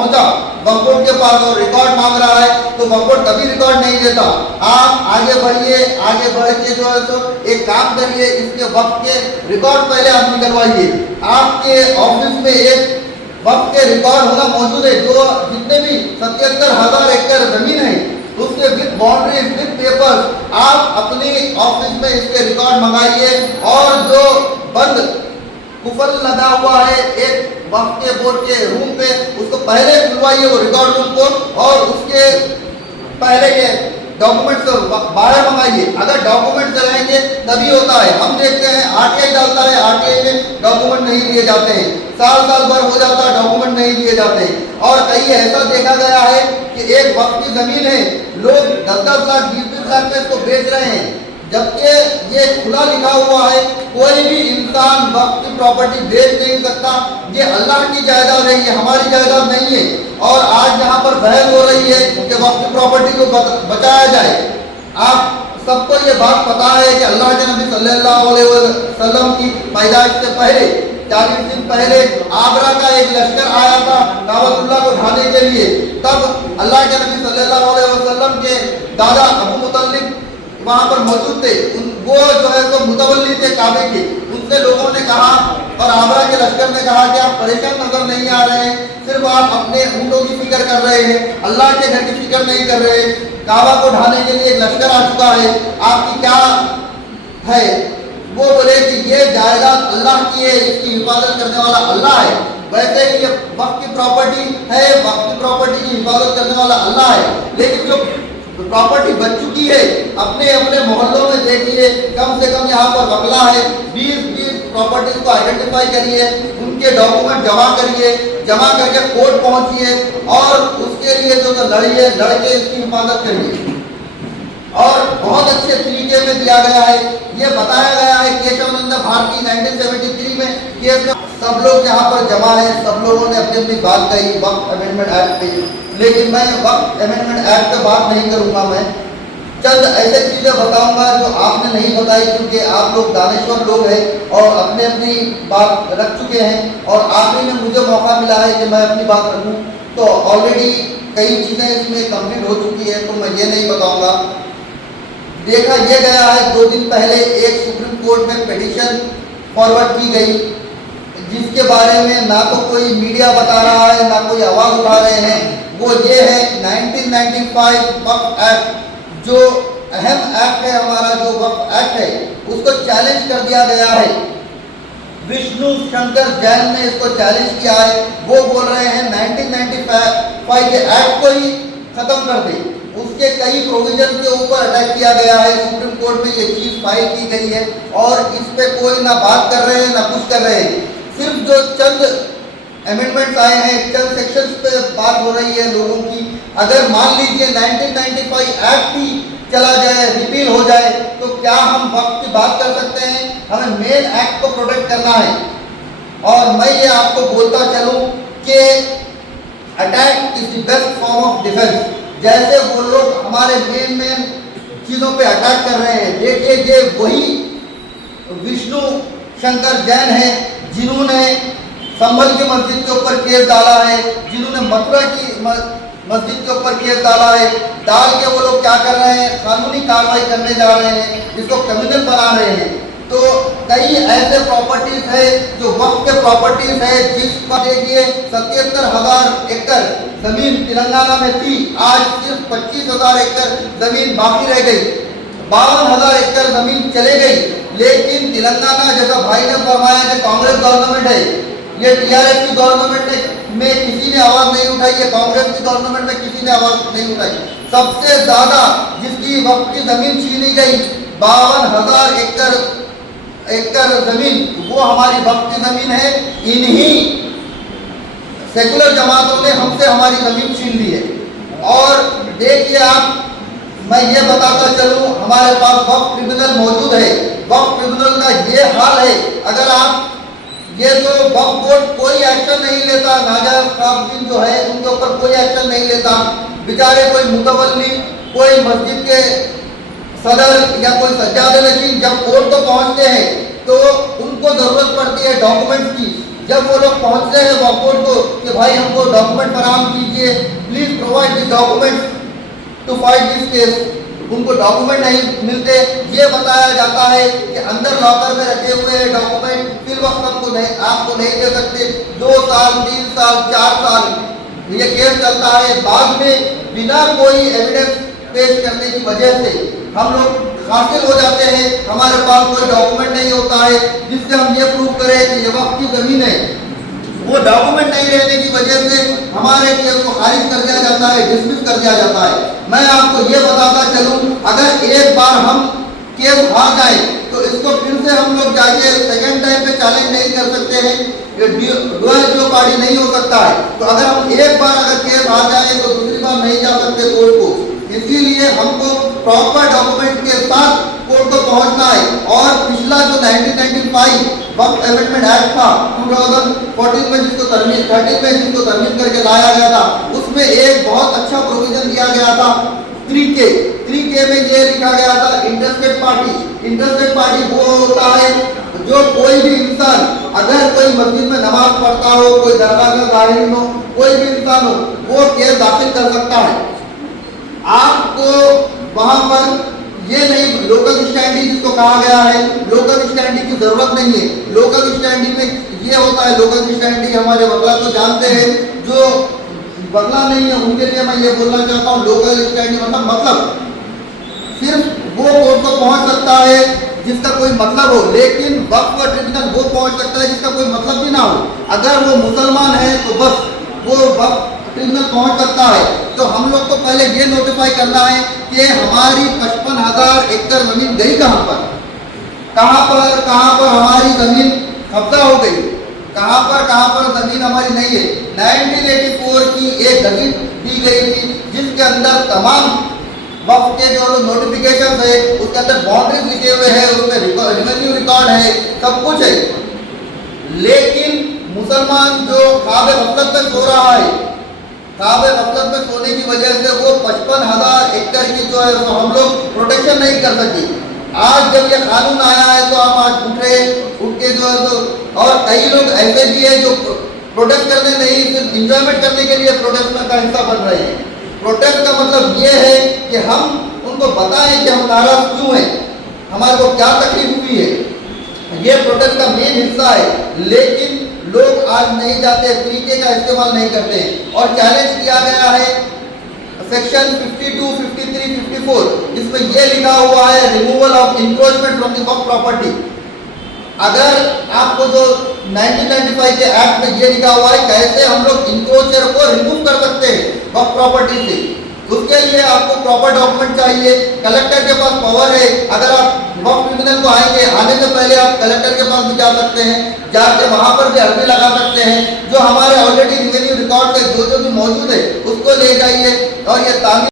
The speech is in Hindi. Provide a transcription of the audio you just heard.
पहुंचा वक्फ बोर्ड के पास और रिकॉर्ड मांग रहा है तो वक्फ बोर्ड कभी रिकॉर्ड नहीं देता। आप आगे बढ़िए, आगे बढ़ के जो है तो एक काम करिए, इसके वक्फ के रिकॉर्ड पहले आप निकलवाइए। आपके ऑफिस में एक वक्फ के रिकॉर्ड होना मौजूद है, जो जितने भी 77,000 एकड़ जमीन है उसके विद बाउंड्रीज विद पेपर्स आप अपने ऑफिस में इसके रिकॉर्ड मंगाइए। और जो बंद कुफल लगा हुआ है एक वक्फ के बोर्ड के रूम पे, उसको पहले खुलवाइए वो रिकॉर्ड रूम को, और उसके पहले ये डॉक्यूमेंट्स बाहर मंगाइए। अगर डॉक्यूमेंट चलाएंगे तभी होता है। हम देखते हैं आरटीआई डालता है, आरटीआई में डॉक्यूमेंट नहीं लिए जाते हैं, साल भर हो जाता है डॉक्यूमेंट नहीं लिए जाते हैं। और कहीं ऐसा देखा गया है कि एक वक्त की जमीन है, लोग 10-10 लाख 20-20 लाख में इसको बेच रहे हैं, जबकि ये खुला लिखा हुआ है कोई भी इंसान वक्त की प्रॉपर्टी बेच नहीं सकता। ये अल्लाह की जायदाद है, ये हमारी जायदाद नहीं है। और आज यहाँ पर बहस हो रही है कि वक्त की प्रॉपर्टी को बचाया जाए। आप सबको ये बात पता है कि अल्लाह के नबी सल्लल्लाहु अलैहि वसल्लम की पैदाइश से पहले 40 दिन पहले आगरा का एक लश्कर आया था काबतुल्लाह को ढाने के लिए। तब अल्लाह के नबी सल्लल्लाहु अलैहि वसल्लम के दादा अबू मुतल्लिब वहां पर मौजूद थे। वो जो है तो मुतवल्ली थे काबे के। उनसे लोगों ने कहा और आगरा के लश्कर ने कहा कि आप परेशान नजर नहीं आ रहे हैं, सिर्फ आप अपने ऊँटों की फिक्र कर रहे हैं, अल्लाह के घर की फिक्र नहीं कर रहे। काबा को ढाने के लिए एक लश्कर आ चुका है, आपकी क्या है? वो बोले कि ये जायदाद अल्लाह की है, इसकी हिफाजत करने वाला अल्लाह है। वैसे ही ये वक्त की प्रॉपर्टी है, वक्त की प्रॉपर्टी की हिफाजत करने वाला अल्लाह है। लेकिन जो प्रॉपर्टी बच चुकी है, अपने अपने मोहल्लों में देखिए, कम से कम यहाँ पर बंगला है, 20 प्रॉपर्टीज को आइडेंटिफाई करिए, उनके डॉक्यूमेंट जमा करिए, जमा करके कोर्ट पहुंचिए और उसके लिए जो लड़िए, लड़के इसकी हिफाजत करिए। और बहुत अच्छे तरीके में दिया गया है, ये बताया गया है केशवानंद भारती 1973 में केस में सब लोग यहाँ पर जमा है, सब लोगों ने अपनी अपनी बात कही वक्त अमेंडमेंट एक्ट पे। लेकिन मैं वक्त अमेंडमेंट एक्ट पे बात नहीं करूँगा, मैं चंद ऐसे चीज़ें बताऊंगा जो आपने नहीं बताई, क्योंकि आप लोग दानिश्वर लोग हैं और अपने अपनी बात रख चुके हैं और आखिरी में मुझे मौका मिला है कि मैं अपनी बात रखूं। तो ऑलरेडी कई चीज़ें इसमें कंप्लीट हो चुकी है, तो मैं ये नहीं बताऊंगा। देखा ये गया है 2 दिन पहले एक सुप्रीम कोर्ट में पिटीशन फॉरवर्ड की गई, जिसके बारे में ना तो कोई मीडिया बता रहा है ना कोई आवाज़ उठा रहे हैं। वो ये है 1995 वक्फ एक्ट, जो अहम एक्ट है हमारा, जो वक्फ एक्ट है उसको चैलेंज कर दिया गया है। विष्णु शंकर जैन ने इसको चैलेंज किया है। वो बोल रहे हैं 1995 के एक्ट को ही खत्म कर दे, उसके कई प्रोविजन के ऊपर अटैक किया गया है। सुप्रीम कोर्ट में ये चीज फाइल की गई है और इस पे कोई ना बात कर रहे हैं ना कुछ कर रहे हैं। सिर्फ जो चंद अमेंडमेंट्स आए हैं, चंद सेक्शंस पे बात हो रही है लोगों की। अगर मान लीजिए 1995 एक्ट ही चला जाए, रिपील हो जाए, तो क्या हम वक्त की बात कर सकते हैं? हमें मेन एक्ट को प्रोटेक्ट करना है। और मैं ये आपको बोलता चलूं कि attack is the best form of defence. जैसे वो लोग हमारे मेन चीज़ों पे अटैक कर रहे हैं, देखिए ये वही विष्णु शंकर जैन है जिन्होंने संभल की मस्जिद के ऊपर केस डाला है, जिन्होंने मथुरा की मस्जिद के ऊपर केस डाला है। डाल के वो लोग क्या कर रहे हैं? कानूनी कार्रवाई करने जा रहे हैं, इसको क्रिमिनल बना रहे हैं। तो कई ऐसे प्रॉपर्टीज है जो वक्त के प्रॉपर्टीज है, जिस पर देखिए 77,000 एकड़ जमीन तेलंगाना में थी, आज सिर्फ 25,000 एकड़ जमीन बाकी रह गई, 52,000 एकड़ जमीन चले गई। लेकिन तेलंगाना, जैसा भाई ने फरमाया कि कांग्रेस गवर्नमेंट है, ये टीआरएस की गवर्नमेंट में किसी ने आवाज नहीं उठाई है, कांग्रेस की गवर्नमेंट में किसी ने आवाज नहीं उठाई। सबसे ज्यादा जिसकी वक्त की जमीन छीनी गई 52,000 एकड़ जमीन, वो हमारी वक्त की जमीन है। इन्हीं सेकुलर जमातों ने हमसे हमारी जमीन छीन ली है। और देखिए आप, मैं ये बताता चलूं, हमारे पास वक्फ ट्रिब्यूनल मौजूद है। वक्फ ट्रिब्यूनल का ये हाल है, अगर आप ये तो वक्फ बोर्ड कोई एक्शन नहीं लेता, नाजायज काबिल जो है उनके ऊपर कोई एक्शन नहीं लेता। बेचारे कोई मुतवल्ली, कोई मस्जिद के सदर या कोई सज्जाद नशीन जब कोर्ट को पहुंचते हैं तो उनको जरूरत पड़ती है डॉक्यूमेंट्स की। जब वो लोग पहुंचते हैं वक्फ बोर्ड को कि भाई हमको डॉक्यूमेंट फराहम कीजिए, please provide the document to fight this case. उनको डॉक्यूमेंट नहीं मिलते, ये बताया जाता है कि अंदर लॉकर में रखे हुए डॉक्यूमेंट फिर वक्त आपको नहीं दे सकते। 2 साल 3 साल 4 साल ये केस चलता है। बाद में बिना कोई एविडेंस पेश करने की वजह से हम लोग हासिल हो जाते हैं, हमारे पास कोई डॉक्यूमेंट नहीं होता है जिससे हम ये प्रूव करें कि ये वक्त की जमीन है। वो डॉक्यूमेंट नहीं रहने की वजह से हमारे केस को खारिज कर दिया जाता है, डिसमिस कर दिया जाता है। मैं आपको ये बताता चलूं, अगर एक बार हम केस हार जाए तो इसको फिर से हम लोग जाके सेकंड टाइम पे चैलेंज नहीं कर सकते हैं, ये ड्यूअल जेओपार्डी नहीं हो सकता है। तो अगर हम एक बार अगर केस हार जाए तो दूसरी बार नहीं जा सकते कोर्ट को। इसीलिए हमको प्रॉपर डॉक्यूमेंट के साथ कोर्ट को पहुंचना है। और पिछला जो 1995 वक्फ अमेंडमेंट एक्ट था 2014 में जिसको तरमीम 13 में जिसको तरमीम करके लाया गया था, उसमें एक बहुत अच्छा प्रोविजन दिया गया था 3K में ये लिखा गया था इंटरेस्टेड पार्टी। इंटरेस्टेड पार्टी वो होता है जो कोई भी इंसान, अगर कोई मस्जिद में नमाज पढ़ता हो, कोई दरगाह का ज़ाहिर हो, कोई भी इंसान हो, वो केस दाखिल कर सकता है। आपको वहां पर ये नहीं लोकल स्टैंडिंग जिसको कहा गया है, लोकल स्टैंडिंग की जरूरत नहीं है। लोकल स्टैंडिंग में ये होता है, लोकल स्टैंडिंग हमारे बंगला तो जानते हैं, जो बंगला नहीं है उनके लिए मैं ये बोलना चाहता हूँ, लोकल स्टैंडिंग मतलब सिर्फ वो कोर्ट को पहुंच सकता है जिसका कोई मतलब हो, लेकिन वक्फ ट्रिब्यूनल वो पहुंच सकता है जिसका कोई मतलब भी ना हो। अगर वो मुसलमान है तो बस वो वक्फ ट्रिब्यूनल पहुंच सकता है। तो हम लोग को पहले ये नोटिफाई करना है कि हमारी 55,000 एकड़ जमीन गई कहाँ पर हमारी जमीन कब्जा हो गई, कहाँ पर जमीन हमारी नहीं है। 1984 की एक गजट दी गई थी जिसके अंदर तमाम वक्फ के जो नोटिफिकेशन है उसके अंदर बाउंड्रीज लिखे हुए हैं, उसमें रेवेन्यू रिकॉर्ड है, सब कुछ है। लेकिन मुसलमान जो ख्वाब गफलत में सो रहा है, ख्वाब गफलत में सोने की वजह से वो 55,000 एकड़ की जो है तो हम लोग प्रोटेक्शन नहीं कर सके। आज जब ये कानून आया है तो हम आज उठ के जो है तो, और कई लोग ऐसे भी है जो प्रोटेस्ट करने नहीं, सिर्फ इंजॉयमेंट करने के लिए प्रोटेस्ट का हिस्सा बन रहे हैं। प्रोटेस्ट का मतलब ये है कि हम उनको बताएं कि हम नाराज क्यों हैं, हमारे को क्या तकलीफ हुई है, ये प्रोटेस्ट का मेन हिस्सा है। लेकिन लोग आज नहीं जाते, तरीके का इस्तेमाल नहीं करते और चैलेंज किया गया है सेक्शन 52, 53, 54, जिसमें ये लिखा हुआ है removal of encroachment from the Waqf property. अगर आपको जो 1995 के एक्ट में ये लिखा हुआ है कैसे हम लोग इंक्रोचर को रिमूव कर सकते हैं वक्फ प्रॉपर्टी से, उसके लिए आपको प्रॉपर डॉक्यूमेंट चाहिए। कलेक्टर के पास पावर है, अगर आप वक्फ ट्रिब्यूनल को आने से पहले आप कलेक्टर के पास भी जा सकते हैं, जाके वहां पर भी अर्जी लगा सकते हैं। जो हमारे ऑलरेडी रेवेन्यू रिकॉर्ड है जो भी मौजूद है उसको ले जाइए और ये तामीर